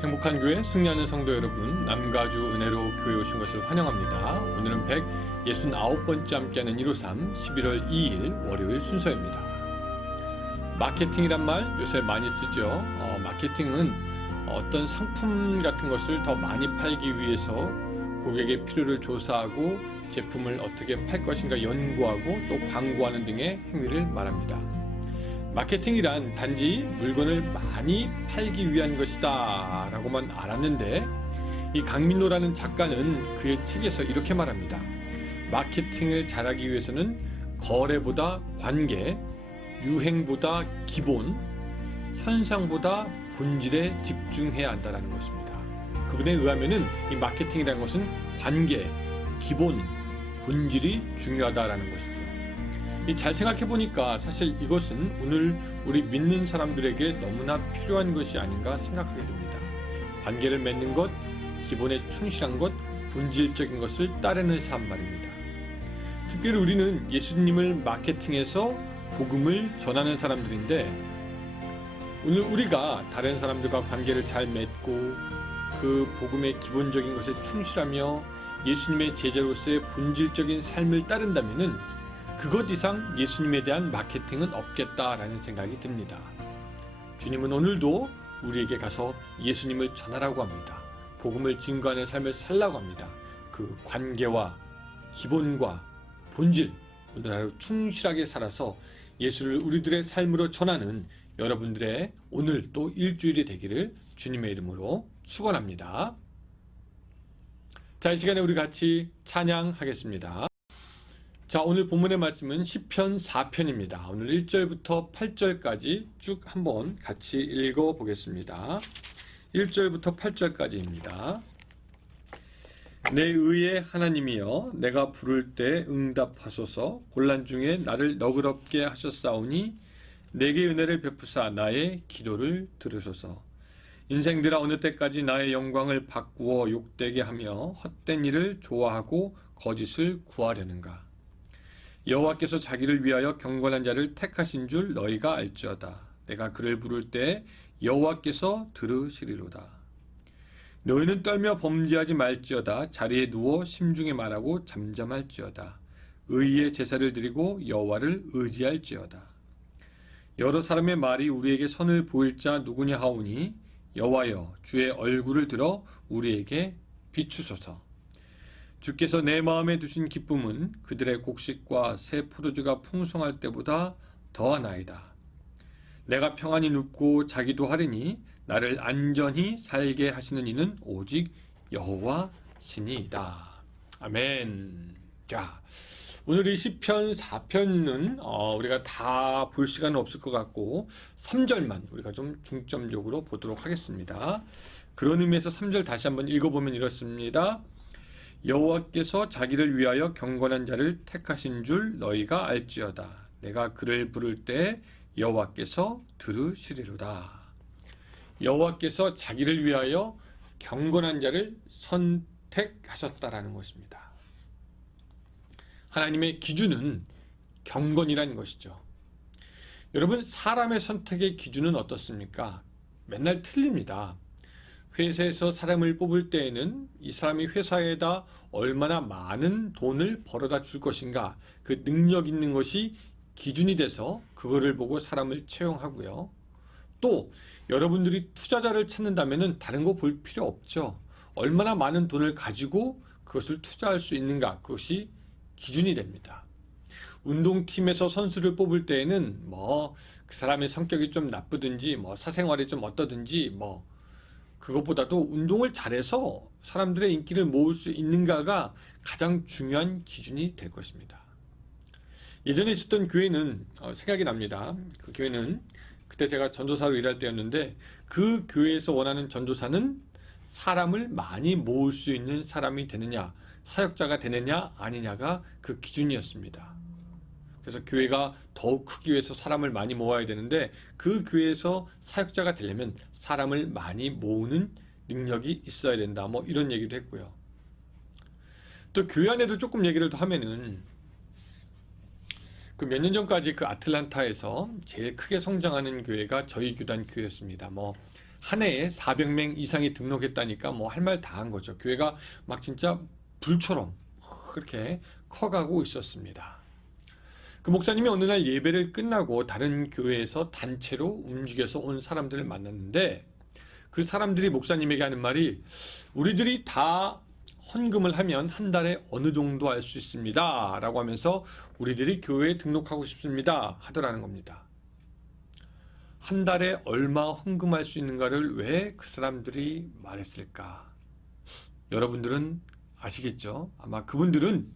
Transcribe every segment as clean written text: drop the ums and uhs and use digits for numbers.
행복한 교회 승리하는 성도 여러분, 남가주 은혜로 교회 오신 것을 환영합니다. 오늘은 169번째 함께하는 153 11월 2일 월요일 순서입니다. 마케팅이란 말 요새 많이 쓰죠. 마케팅은 어떤 상품 같은 것을 더 많이 팔기 위해서 고객의 필요를 조사하고 제품을 어떻게 팔 것인가 연구하고 또 광고하는 등의 행위를 말합니다. 마케팅이란 단지 물건을 많이 팔기 위한 것이다 라고만 알았는데, 이 강민노라는 작가는 그의 책에서 이렇게 말합니다. 마케팅을 잘하기 위해서는 거래보다 관계, 유행보다 기본, 현상보다 본질에 집중해야 한다는 것입니다. 그분에 의하면은 이 마케팅이라는 것은 관계, 기본, 본질이 중요하다라는 것이죠. 잘 생각해 보니까 사실 이것은 오늘 우리 믿는 사람들에게 너무나 필요한 것이 아닌가 생각하게 됩니다. 관계를 맺는 것, 기본에 충실한 것, 본질적인 것을 따르는 삶 말입니다. 특별히 우리는 예수님을 마케팅해서 복음을 전하는 사람들인데, 오늘 우리가 다른 사람들과 관계를 잘 맺고 그 복음의 기본적인 것에 충실하며 예수님의 제자로서의 본질적인 삶을 따른다면은 그것 이상 예수님에 대한 마케팅은 없겠다라는 생각이 듭니다. 주님은 오늘도 우리에게 가서 예수님을 전하라고 합니다. 복음을 증거하는 삶을 살라고 합니다. 그 관계와 기본과 본질, 오늘 하루 충실하게 살아서 예수를 우리들의 삶으로 전하는 여러분들의 오늘 또 일주일이 되기를 주님의 이름으로 축원합니다. 자, 이 시간에 우리 같이 찬양하겠습니다. 자, 오늘 본문의 말씀은 시편 4편입니다. 오늘 1절부터 8절까지 쭉 한번 같이 읽어보겠습니다. 1절부터 8절까지입니다. 내 의의 하나님이여, 내가 부를 때 응답하소서. 곤란 중에 나를 너그럽게 하셨사오니 내게 은혜를 베푸사 나의 기도를 들으소서. 인생들아, 어느 때까지 나의 영광을 바꾸어 욕되게 하며 헛된 일을 좋아하고 거짓을 구하려는가. 여호와께서 자기를 위하여 경건한 자를 택하신 줄 너희가 알지어다. 내가 그를 부를 때 여호와께서 들으시리로다. 너희는 떨며 범죄하지 말지어다. 자리에 누워 심중에 말하고 잠잠할지어다. 의의 제사를 드리고 여호와를 의지할지어다. 여러 사람의 말이 우리에게 선을 보일 자 누구냐 하오니 여호와여, 주의 얼굴을 들어 우리에게 비추소서. 주께서 내 마음에 두신 기쁨은 그들의 곡식과 새 포도주가 풍성할 때보다 더하나이다. 내가 평안히 눕고 자기도 하리니 나를 안전히 살게 하시는 이는 오직 여호와시니이다. 아멘. 자, 오늘 이 시편 4편은 우리가 다 볼 시간은 없을 것 같고 3절만 우리가 좀 중점적으로 보도록 하겠습니다. 그런 의미에서 3절 다시 한번 읽어보면 이렇습니다. 여호와께서 자기를 위하여 경건한 자를 택하신 줄 너희가 알지어다. 내가 그를 부를 때 여호와께서 들으시리로다. 여호와께서 자기를 위하여 경건한 자를 선택하셨다라는 것입니다. 하나님의 기준은 경건이라는 것이죠. 여러분, 사람의 선택의 기준은 어떻습니까? 맨날 틀립니다. 회사에서 사람을 뽑을 때에는 이 사람이 회사에다 얼마나 많은 돈을 벌어다 줄 것인가, 그 능력 있는 것이 기준이 돼서 그거를 보고 사람을 채용하고요. 또 여러분들이 투자자를 찾는다면 다른 거 볼 필요 없죠. 얼마나 많은 돈을 가지고 그것을 투자할 수 있는가, 그것이 기준이 됩니다. 운동팀에서 선수를 뽑을 때에는 그 사람의 성격이 좀 나쁘든지 사생활이 좀 어떠든지 그것보다도 운동을 잘해서 사람들의 인기를 모을 수 있는가가 가장 중요한 기준이 될 것입니다. 예전에 있었던 교회는 생각이 납니다. 그 교회는 그때 제가 전도사로 일할 때였는데, 그 교회에서 원하는 전도사는 사람을 많이 모을 수 있는 사람이 되느냐, 사역자가 되느냐 아니냐가 그 기준이었습니다. 그래서 교회가 더욱 크기 위해서 사람을 많이 모아야 되는데, 그 교회에서 사역자가 되려면 사람을 많이 모으는 능력이 있어야 된다, 이런 얘기도 했고요. 또 교회 안에도 조금 얘기를 더 하면은, 그 몇 년 전까지 그 아틀란타에서 제일 크게 성장하는 교회가 저희 교단 교회였습니다. 한 해에 400명 이상이 등록했다니까 뭐 할 말 다 한 거죠. 교회가 막 진짜 불처럼 그렇게 커가고 있었습니다. 그 목사님이 어느 날 예배를 끝나고 다른 교회에서 단체로 움직여서 온 사람들을 만났는데 그 사람들이 목사님에게 하는 말이 우리들이 다 헌금을 하면 한 달에 어느 정도 할 수 있습니다 라고 하면서 우리들이 교회에 등록하고 싶습니다 하더라는 겁니다. 한 달에 얼마 헌금할 수 있는가를 왜 그 사람들이 말했을까? 여러분들은 아시겠죠? 아마 그분들은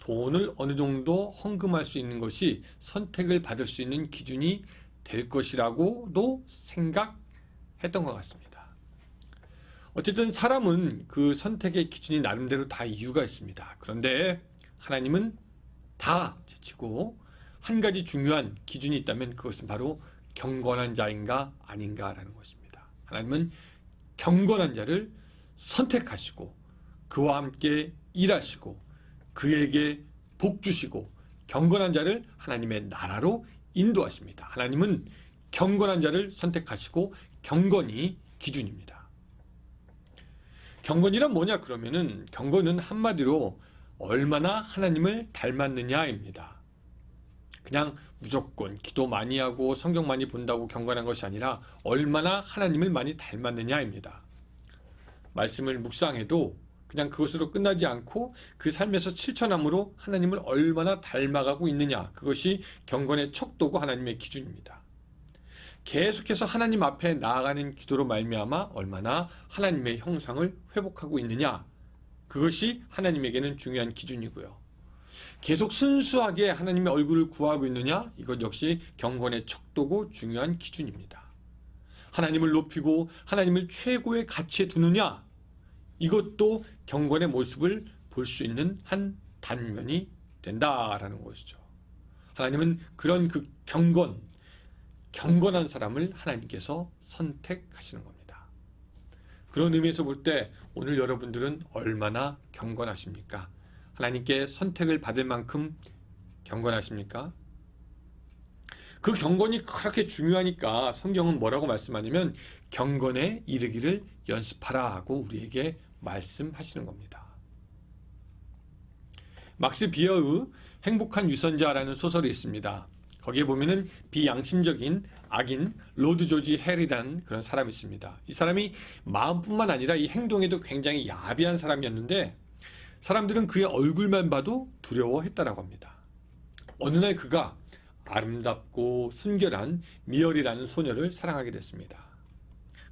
돈을 어느 정도 헌금할 수 있는 것이 선택을 받을 수 있는 기준이 될 것이라고도 생각했던 것 같습니다. 어쨌든 사람은 그 선택의 기준이 나름대로 다 이유가 있습니다. 그런데 하나님은 다 제치고 한 가지 중요한 기준이 있다면 그것은 바로 경건한 자인가 아닌가라는 것입니다. 하나님은 경건한 자를 선택하시고 그와 함께 일하시고 그에게 복 주시고 경건한 자를 하나님의 나라로 인도하십니다. 하나님은 경건한 자를 선택하시고 경건이 기준입니다. 경건이란 뭐냐 그러면은 경건은 한마디로 얼마나 하나님을 닮았느냐입니다. 그냥 무조건 기도 많이 하고 성경 많이 본다고 경건한 것이 아니라 얼마나 하나님을 많이 닮았느냐입니다. 말씀을 묵상해도 그냥 그것으로 끝나지 않고 그 삶에서 실천함으로 하나님을 얼마나 닮아가고 있느냐, 그것이 경건의 척도고 하나님의 기준입니다. 계속해서 하나님 앞에 나아가는 기도로 말미암아 얼마나 하나님의 형상을 회복하고 있느냐, 그것이 하나님에게는 중요한 기준이고요. 계속 순수하게 하나님의 얼굴을 구하고 있느냐, 이것 역시 경건의 척도고 중요한 기준입니다. 하나님을 높이고 하나님을 최고의 가치에 두느냐, 이것도 경건의 모습을 볼 수 있는 한 단면이 된다라는 것이죠. 하나님은 그런 그 경건한 사람을 하나님께서 선택하시는 겁니다. 그런 의미에서 볼 때 오늘 여러분들은 얼마나 경건하십니까? 하나님께 선택을 받을 만큼 경건하십니까? 그 경건이 그렇게 중요하니까 성경은 뭐라고 말씀하냐면 경건에 이르기를 연습하라 하고 우리에게 말씀하시는 겁니다. 막스 비어의 행복한 유선자라는 소설이 있습니다. 거기에 보면은 비양심적인 악인 로드 조지 헬이라는 그런 사람이 있습니다. 이 사람이 마음뿐만 아니라 이 행동에도 굉장히 야비한 사람이었는데 사람들은 그의 얼굴만 봐도 두려워했다라고 합니다. 어느 날 그가 아름답고 순결한 미열이라는 소녀를 사랑하게 됐습니다.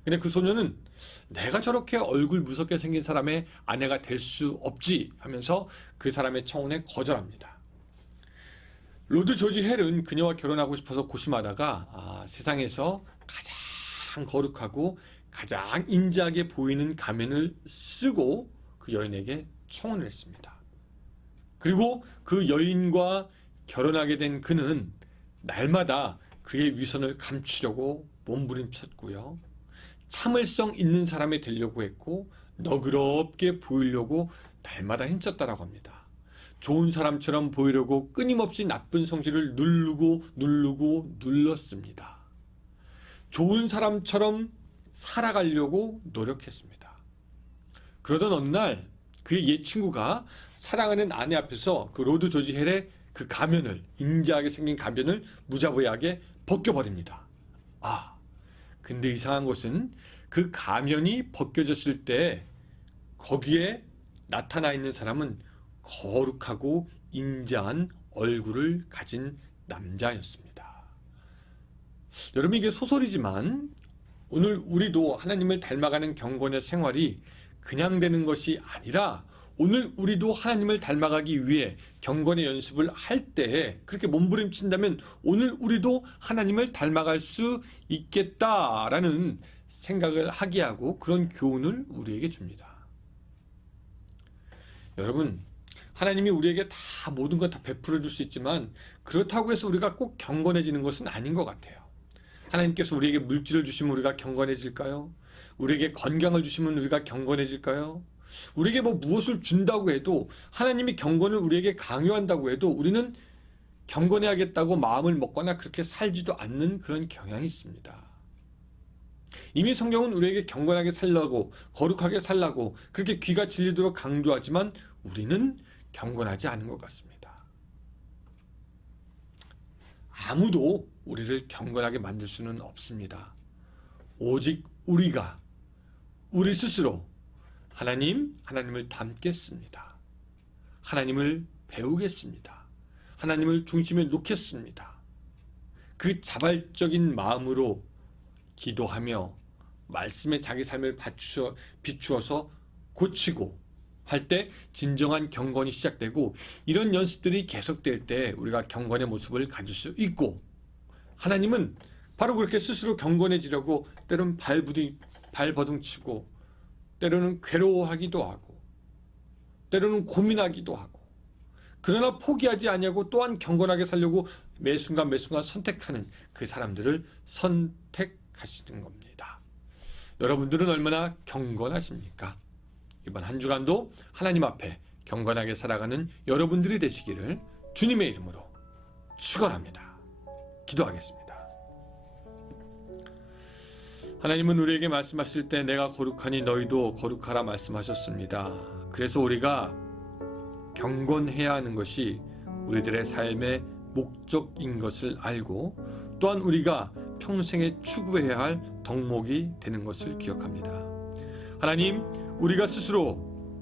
근데 그 소녀는 내가 저렇게 얼굴 무섭게 생긴 사람의 아내가 될 수 없지 하면서 그 사람의 청혼에 거절합니다. 로드 조지 헬은 그녀와 결혼하고 싶어서 고심하다가 세상에서 가장 거룩하고 가장 인자하게 보이는 가면을 쓰고 그 여인에게 청혼을 했습니다. 그리고 그 여인과 결혼하게 된 그는 날마다 그의 위선을 감추려고 몸부림쳤고요. 참을성 있는 사람이 되려고 했고 너그럽게 보이려고 날마다 힘썼다라고 합니다. 좋은 사람처럼 보이려고 끊임없이 나쁜 성질을 눌렀습니다. 좋은 사람처럼 살아가려고 노력했습니다. 그러던 어느 날 그의 옛 친구가 사랑하는 아내 앞에서 그 로드 조지 헬의 그 가면을, 인자하게 생긴 가면을 무자비하게 벗겨버립니다. 근데 이상한 것은 그 가면이 벗겨졌을 때 거기에 나타나 있는 사람은 거룩하고 인자한 얼굴을 가진 남자였습니다. 여러분, 이게 소설이지만 오늘 우리도 하나님을 닮아가는 경건의 생활이 그냥 되는 것이 아니라 오늘 우리도 하나님을 닮아가기 위해 경건의 연습을 할 때 그렇게 몸부림친다면 오늘 우리도 하나님을 닮아갈 수 있겠다라는 생각을 하게 하고 그런 교훈을 우리에게 줍니다. 여러분, 하나님이 우리에게 다 모든 것 다 베풀어 줄 수 있지만 그렇다고 해서 우리가 꼭 경건해지는 것은 아닌 것 같아요. 하나님께서 우리에게 물질을 주시면 우리가 경건해질까요? 우리에게 건강을 주시면 우리가 경건해질까요? 우리에게 무엇을 준다고 해도 하나님이 경건을 우리에게 강요한다고 해도 우리는 경건해야겠다고 마음을 먹거나 그렇게 살지도 않는 그런 경향이 있습니다. 이미 성경은 우리에게 경건하게 살라고 거룩하게 살라고 그렇게 귀가 질리도록 강조하지만 우리는 경건하지 않은 것 같습니다. 아무도 우리를 경건하게 만들 수는 없습니다. 오직 우리가 우리 스스로 하나님을 닮겠습니다. 하나님을 배우겠습니다. 하나님을 중심에 놓겠습니다. 그 자발적인 마음으로 기도하며 말씀에 자기 삶을 비추어서 고치고 할 때 진정한 경건이 시작되고, 이런 연습들이 계속될 때 우리가 경건의 모습을 가질 수 있고, 하나님은 바로 그렇게 스스로 경건해지려고 때로는 발버둥치고 때로는 괴로워하기도 하고 때로는 고민하기도 하고, 그러나 포기하지 아니하고 또한 경건하게 살려고 매 순간 선택하는 그 사람들을 선택하시는 겁니다. 여러분들은 얼마나 경건하십니까? 이번 한 주간도 하나님 앞에 경건하게 살아가는 여러분들이 되시기를 주님의 이름으로 축원합니다. 기도하겠습니다. 하나님은 우리에게 말씀하실 때 내가 거룩하니 너희도 거룩하라 말씀하셨습니다. 그래서 우리가 경건해야 하는 것이 우리들의 삶의 목적인 것을 알고, 또한 우리가 평생에 추구해야 할 덕목이 되는 것을 기억합니다. 하나님, 우리가 스스로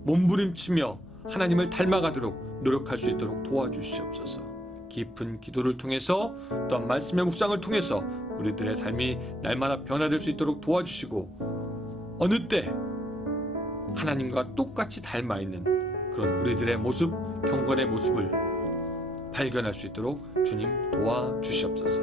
몸부림치며 하나님을 닮아가도록 노력할 수 있도록 도와주시옵소서. 깊은 기도를 통해서 또한 말씀의 묵상을 통해서 우리들의 삶이 날마다 변화될 수 있도록 도와주시고, 어느 때 하나님과 똑같이 닮아있는 그런 우리들의 모습, 경건의 모습을 발견할 수 있도록 주님 도와주시옵소서.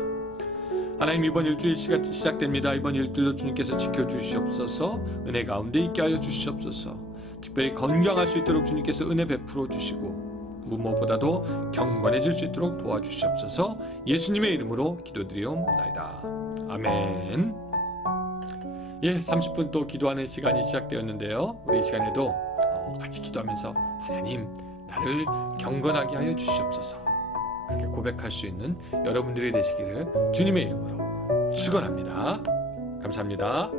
하나님, 이번 일주일 시작됩니다. 이번 일주일도 주님께서 지켜주시옵소서. 은혜 가운데 있게 하여 주시옵소서. 특별히 건강할 수 있도록 주님께서 은혜 베풀어 주시고, 무엇보다도 경건해질 수 있도록 도와주시옵소서. 예수님의 이름으로 기도드리옵나이다. 아멘. 30분 또 기도하는 시간이 시작되었는데요. 우리 이 시간에도 같이 기도하면서 하나님, 나를 경건하게 하여 주시옵소서, 그렇게 고백할 수 있는 여러분들이 되시기를 주님의 이름으로 축원합니다. 감사합니다.